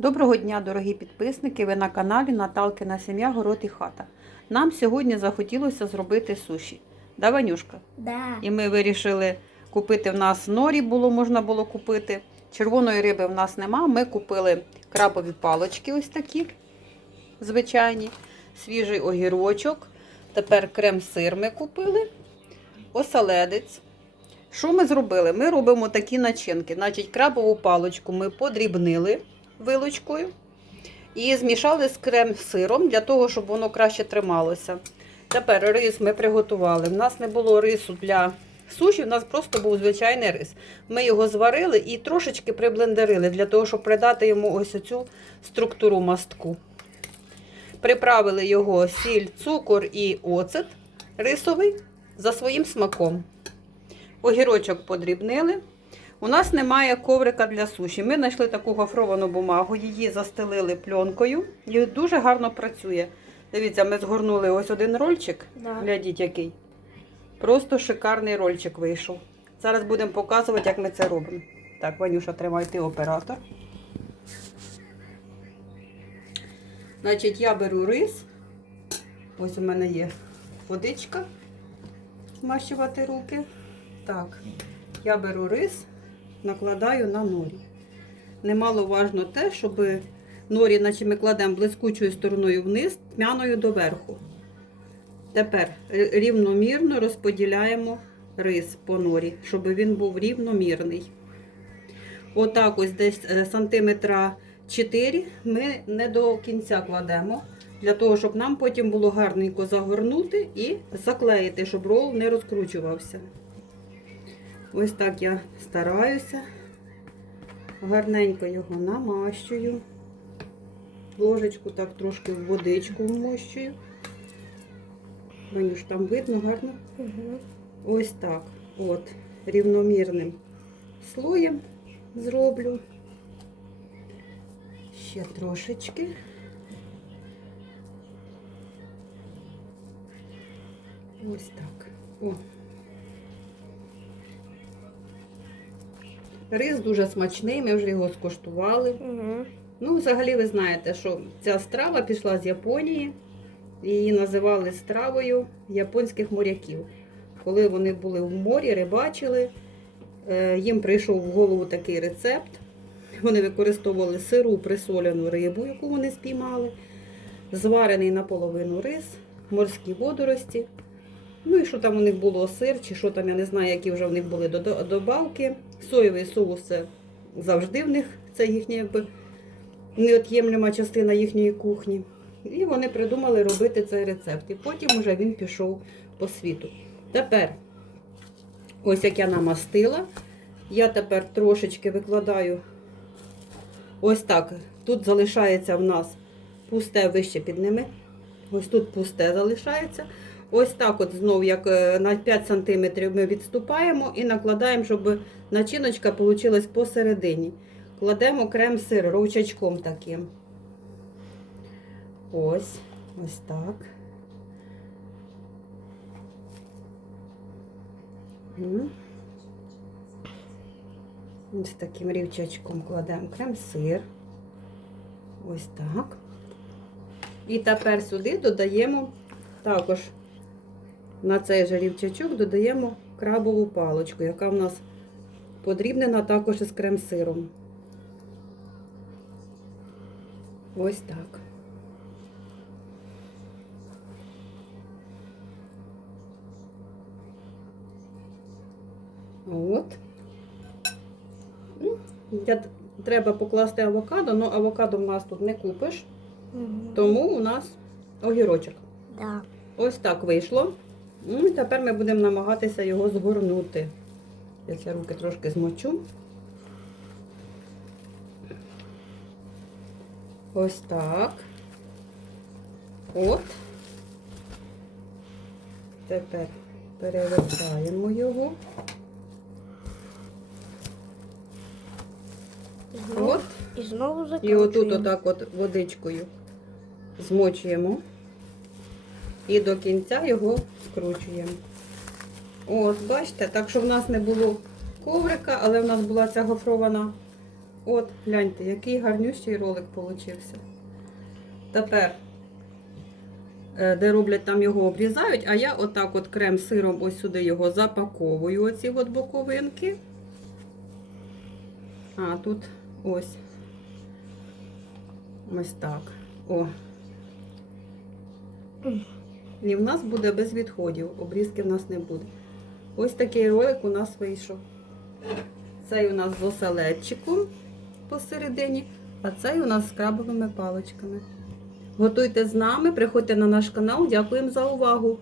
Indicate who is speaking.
Speaker 1: Доброго дня, дорогі підписники! Ви на каналі Наталкина сім'я Город і хата. Нам сьогодні захотілося зробити суші. Да, Ванюшка?
Speaker 2: Да.
Speaker 1: І ми вирішили купити в нас норі, було можна було купити. Червоної риби в нас нема. Ми купили крабові палочки, ось такі звичайні, свіжий огірочок. Тепер крем-сир ми купили, оселедець. Що ми зробили? Ми робимо такі начинки. Значить, крабову палочку ми подрібнили вилочкою і змішали з крем-сиром для того, щоб воно краще трималося. Тепер рис ми приготували. У нас не було рису для суші, у нас просто був звичайний рис. Ми його зварили і трошечки приблендерили для того, щоб придати йому ось цю структуру мастку. Приправили його сіль, цукор і оцет рисовий за своїм смаком. Огірочок подрібнили. У нас немає коврика для суші. Ми знайшли таку гофровану бумагу, її застелили пленкою і дуже гарно працює. Дивіться, ми згорнули ось один рольчик.
Speaker 2: Да.
Speaker 1: Глядіть, який. Просто шикарний рольчик вийшов. Зараз будемо показувати, як ми це робимо. Так, Ванюша, тримай ти оператор. Значить, я беру рис. Ось у мене є водичка. Змащувати руки. Так, я беру рис, накладаю на норі. Немало важно те, щоб норі, наче ми кладемо блискучою стороною вниз, тьмяною доверху. Тепер рівномірно розподіляємо рис по норі, щоб він був рівномірний. Отак ось десь е, сантиметра 4 ми не до кінця кладемо, для того, щоб нам потім було гарненько загорнути і заклеїти, щоб рол не розкручувався. Ось так я стараюся. Гарненько його намащую. Ложечку так трошки в водичку вмощую. Ванюш, там видно гарно.
Speaker 2: Угу.
Speaker 1: Ось так. От, рівномірним слоєм зроблю. Ще трошечки. Ось так. О. Рис дуже смачний, ми вже його скуштували.
Speaker 2: Угу.
Speaker 1: Ну, взагалі, ви знаєте, що ця страва пішла з Японії. Її називали стравою японських моряків. Коли вони були в морі, рибачили, е, їм прийшов в голову такий рецепт. Вони використовували сиру присолену рибу, яку вони спіймали, зварений наполовину рис, морські водорості. Ну і що там у них було сир, чи що там, я не знаю, які вже в них були добавки. Соєвий соус це завжди в них, це їхня неот'ємлема частина їхньої кухні. І вони придумали робити цей рецепт. І потім вже він пішов по світу. Тепер, ось як я намастила, я тепер трошечки викладаю ось так. Тут залишається в нас пусте вище під ними. Ось тут пусте залишається. Ось так от знов, як е, на 5 см ми відступаємо і накладаємо, щоб начиночка вийшла посередині. Кладемо крем-сир ручачком таким. Ось, ось так. Ось таким рівчачком кладемо крем-сир. Ось так. І тепер сюди додаємо також на цей же рівчачок додаємо крабову паличку, яка в нас подрібнена також із крем-сиром. Ось так. От. Ну, я- Треба покласти авокадо, але авокадо в нас тут не купиш,
Speaker 2: Угу.
Speaker 1: тому у нас огірочок.
Speaker 2: Да.
Speaker 1: Ось так вийшло. Ну, і тепер ми будемо намагатися його згорнути. Я ці руки трошки змочу. Ось так. От. Тепер перевертаємо його.
Speaker 2: Знову,
Speaker 1: От.
Speaker 2: і знову
Speaker 1: І отут отак от водичкою змочуємо. І до кінця його скручуємо. От, бачите, так що в нас не було коврика, але в нас була ця гофрована От, гляньте, який гарнющий ролик получився. Тепер, е, де роблять, там його обрізають, а я отак от крем сиром ось сюди його запаковую, оці от боковинки. А, тут ось. Ось так. О. І в нас буде без відходів, обрізки в нас не буде. Ось такий ролик у нас вийшов. Цей у нас з оселедчиком посередині, а цей у нас з крабовими паличками. Готуйте з нами, приходьте на наш канал. Дякуємо за увагу!